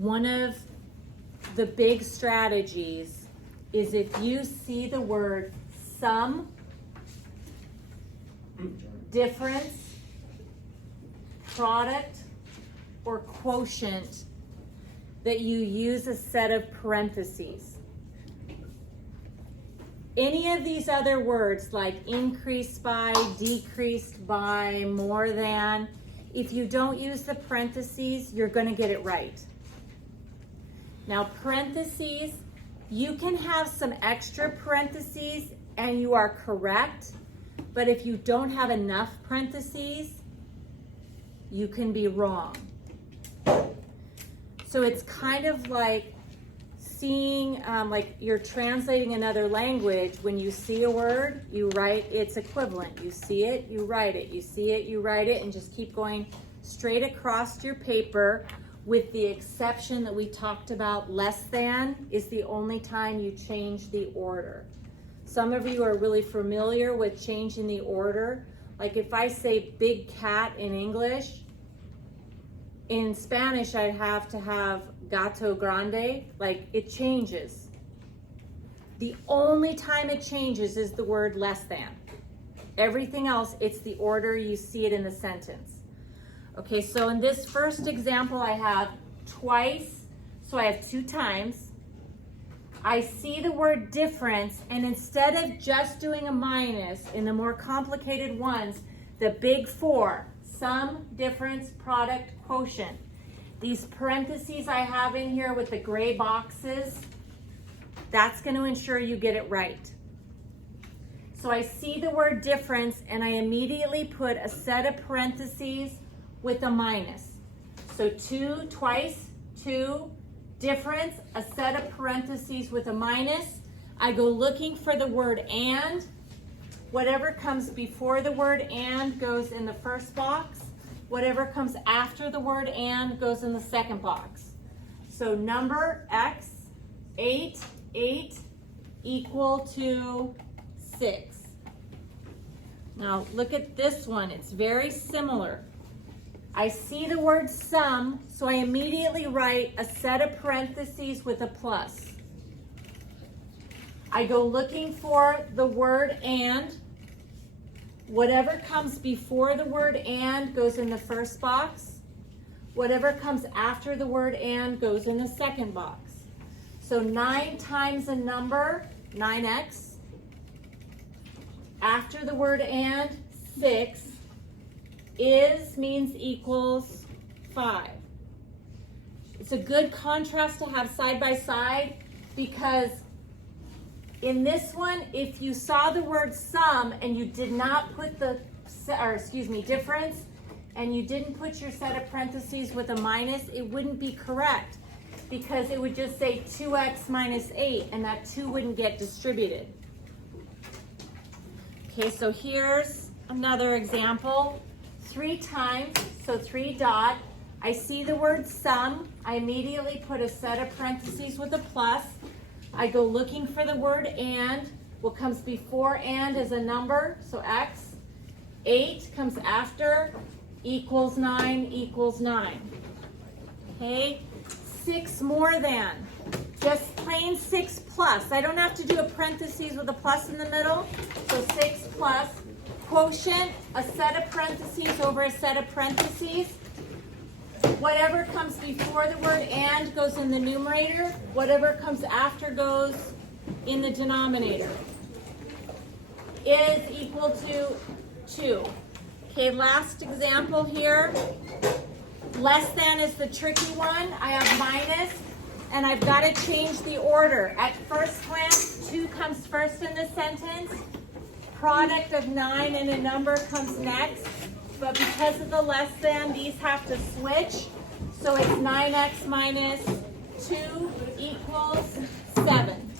one of the big strategies is if you see the word sum, difference, product, or quotient, that you use a set of parentheses. Any of these other words like increased by, decreased by, more than, if you don't use the parentheses, you're going to get it right. Now, parentheses, you can have some extra parentheses and you are correct, but if you don't have enough parentheses, you can be wrong. So it's kind of like seeing, like you're translating another language. When you see a word, you write its equivalent. You see it, you write it. You see it, you write it, and just keep going straight across your paper, with the exception that we talked about. Less than is the only time you change the order. Some of you are really familiar with changing the order. Like if I say big cat in English, in Spanish I'd have to have gato grande. Like it changes. The only time it changes is the word less than. Everything else, it's the order you see it in the sentence. Okay, so in this first example I have twice, so I have 2 times. I see the word difference, and instead of just doing a minus in the more complicated ones, the big 4, sum, difference, product, quotient. These parentheses I have in here with the gray boxes, that's going to ensure you get it right. So I see the word difference and I immediately put a set of parentheses with a minus. So 2 twice, 2, difference, a set of parentheses with a minus. I go looking for the word and. Whatever comes before the word and goes in the first box. Whatever comes after the word and goes in the second box. So number x, 8 equal to 6. Now look at this one, it's very similar. I see the word sum, so I immediately write a set of parentheses with a plus. I go looking for the word and. Whatever comes before the word and goes in the first box. Whatever comes after the word and goes in the second box. So 9 times a number, 9x. After the word and, 6. Is means equals 5. It's a good contrast to have side by side, because in this one, if you saw the word sum and you did not put difference, and you didn't put your set of parentheses with a minus, it wouldn't be correct, because it would just say 2x minus 8, and that 2 wouldn't get distributed. Okay, so here's another example. 3 times, so 3 dot. I see the word sum. I immediately put a set of parentheses with a plus. I go looking for the word and. What comes before and is a number, so x. 8 comes after, equals 9, equals 9. Okay, 6 more than. Just plain 6 plus. I don't have to do a parentheses with a plus in the middle, so 6 plus. Quotient, a set of parentheses over a set of parentheses. Whatever comes before the word and goes in the numerator. Whatever comes after goes in the denominator. Is equal to 2. Okay, last example here. Less than is the tricky one. I have minus, and I've got to change the order. At first glance, 2 comes first in the sentence. Product of 9 and a number comes next, but because of the less than, these have to switch. So it's 9x minus 2 equals 7.